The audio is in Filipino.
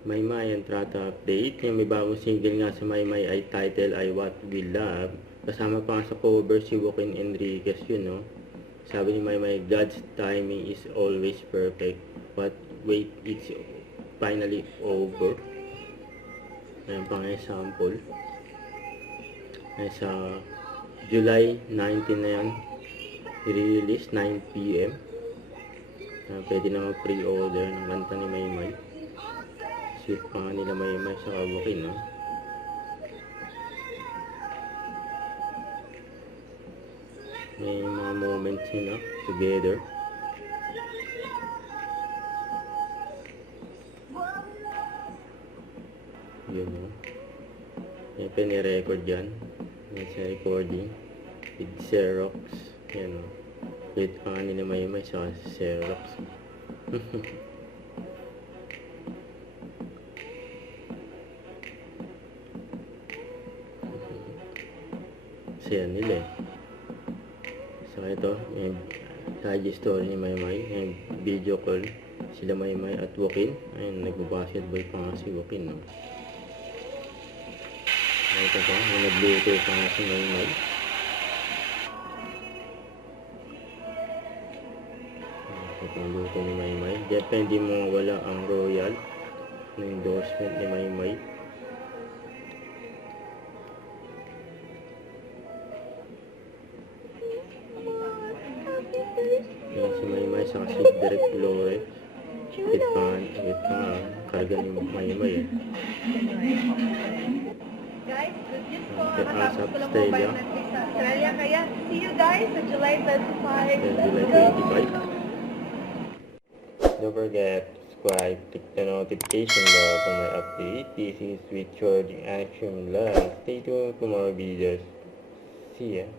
Maymay Entrata update. Yung may bagong single nga sa Maymay ay title ay What We Love. Kasama pa nga sa cover si Joaquin Enriquez yun, no? Sabi ni Maymay, God's timing is always perfect. But wait, it's finally over. Ayan pang example. Ayan sa July 19 na yan. I-release 9 PM. Pwede na mag-pre-order ng kanta ni Maymay. Sweet pa nga nila Maymay sa Joaquin, no? May mga moments nila together. Yun, no? Yan, pinirecord yan. Yan sa recording. With Xerox. Yan, no? Sweet pa nga nila Maymay sa Xerox. Saya nila eh. So ito, yung IG story ni Maymay, yung video call sila Maymay at Joaquin. Ayun, nagbabasketball pa nga si Joaquin, no? Ito pa, yung nagluto pa nga si Maymay. Ito ang luto ni Maymay. Depende mo wala ang royal na endorsement ni Maymay. Yan si Maymay sa si Direct Flores. Wait pa, karga ni Maymay eh. Guys, good news po. Asap Natapos ko lang po Stella. biometric sa Australia. Kaya, see you guys sa July 25. July 25. Don't forget to subscribe, click the notification bell for my update. This is with your Action Live. Stay tuned for more videos. See ya.